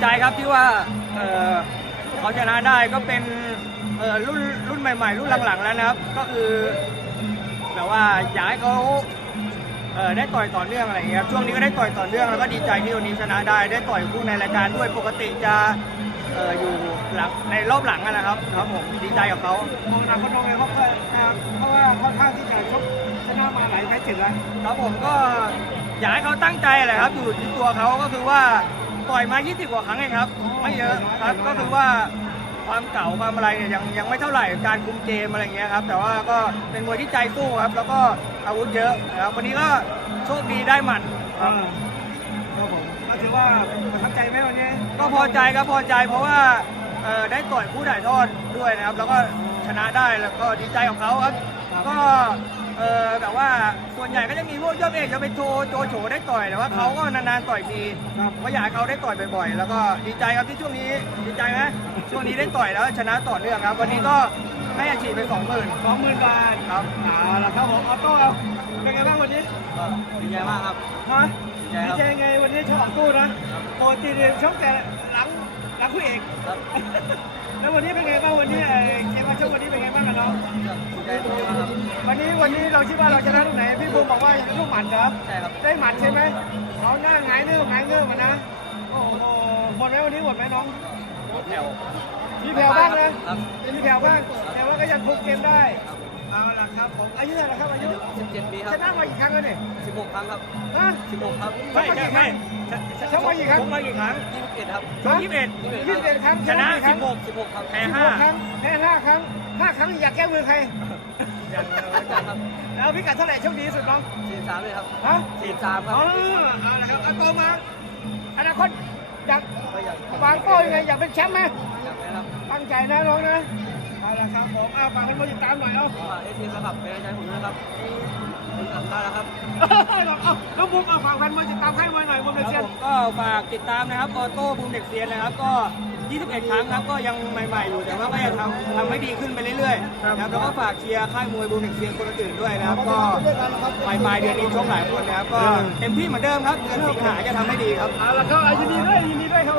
ใจครับที่ว่าเอ่อเขาชนะได้ก็เป็นเอ่อรุ่นรุ่นใหม่ ๆ รุ่นหลังๆแล้วนะครับ ก็คือแบบว่าอยากให้เขาเอ่อได้ต่อยต่อเนื่องอะไรอย่างเงี้ยครับช่วงนี้ก็ได้ต่อยต่อเนื่องแล้วก็ดีใจที่วันนี้ชนะได้ได้ต่อยคู่ในรายการด้วยปกติจะเอ่ออยู่หลังในรอบหลังอะนะครับครับผมดีใจกับเขามองอนาคตน้องไงเพราะว่าเพราะว่าค่อนข้างที่จะชกชนะมาหลายไฟต์ติดแล้วครับผมก็ อยากให้เขาตั้งใจแหละครับ อยู่ที่ตัวเขาก็คือว่าต่อยมา 20 กว่าครั้งเองครับ ไม่เยอะครับ ก็คือว่าความเก่าความอะไรเนี่ยยังยังไม่เท่าไหร่การคุมเกมอะไรเงี้ยครับ แต่ว่าก็เป็นมวยที่ใจสู้ครับ แล้วก็อาวุธเยอะนะครับวันนี้ก็โชคดีได้หมัดครับครับผมก็ถือว่าประทับใจไหมวันนี้ ก็พอใจครับพอใจเพราะว่าเอ่อได้ต่อยผู้ถ่ายทอดด้วยนะครับ แล้วก็ชนะได้แล้วก็ดีใจของเขาครับ ก็ เออแบบว่าส่วนใหญ่ก็จะมีพวกยอดเอกจะเป็นโจโจโฉได้ต่อยแต่ว่าเขาก็นานๆต่อยทีก็อยากให้เขาได้ต่อยบ่อยๆ แล้วก็ดีใจครับที่ช่วงนี้ดีใจไหมช่วงนี้ได้ต่อยแล้วชนะต่อเนื่องครับ วันนี้ก็ให้อาชีพไปสองหมื่นสองหมื่นบาทครับเอาละครับผมออโต้เอาเป็นไงบ้างวันนี้ดีใจมากครับฮะดีดีใจใจครับไงวันนี้ชอบออกตู้นะปกติเนี่ยชกแต่หลังหลังคู่เอกครับแล้ววันนี้เป็นไงบ้างวันนี้เอ่อเกมมาชกวันนี้เป็นไงบ้างกันน้องดีใจมากครับ วันนี้วันนี้เราคิดว่าเราชนะตรงไหน พี่บูมบอกว่าลูกหมัดครับ ใช่ครับ ได้หมัดใช่ไหมเขาหน้าหงายเนื้อหงายเนื้อมานะ โอ้โหหมดไหมวันนี้หมดไหมน้องแถว มีแผ่วบ้างนะครับ มีแผ่วบ้างแต่ว่าก็ยังคุมเกมได้ เอาละครับผมอายุเท่าไหร่ครับอายุ17ปีครัชบนะมากี่ครั้งแล้วเนี่ย16 ครั้งครับฮะ 16 ครับไม่ใช่ไม่ชกมากี่ครั้ง ชกมากี่ครั้ง21 ครับชฮะก21ยี่สิบเอ็ดครั้งชนะกี่ครั้ง16 16 ครับ แพ้สิบหกครั้งแพ้ห้าครั้งห้าครั้งอยากแก้มือใคร5อย่างครับ แล้วพิกัดเท่าไหร่โชคดีที่สุดน้อง43เลยครับฮะ43ครัอ๋บอเอาละครับเอาโตมาอนาคตอยากก็อยากวางเป้ายังไงอยากเป็นแชมป์ไหมอยากไปครับตั้งใจนะน้องนะเอาละครับผมเอาฝากคนมาติดตามหน่อยเอาฝากเอทีนะครับเป็นกำลังใจผมด้วยครับผมกลับได้แล้วครับ เอาเอาน้องบุ๊กเอาฝากคนมาติดตามให้มาหน่อยบนคเด็กรับเซียนผมก็ฝากติดตามนะครับออโต้บูมเด็กเซียนนะครับ ก็ 21 ครั้งครับก็ยังใหม่ๆอยู่แต่ว่าก็ยังทำทำให้ดีขึ้นไปเรื่อยๆนะครับแล้วก็ฝากเชียร์ค่ายมวยบูมเด็กเซียนคนอื่นๆด้วยนะครับ ก็ปลายปลายๆเดือนนี้ชกหลายคนนะครับก็เต็มที่เหมือนเดิมครับเดือนสิงหาจะทำให้ดีครับเอาละครับยินดีด้วยยินดีด้วยครับ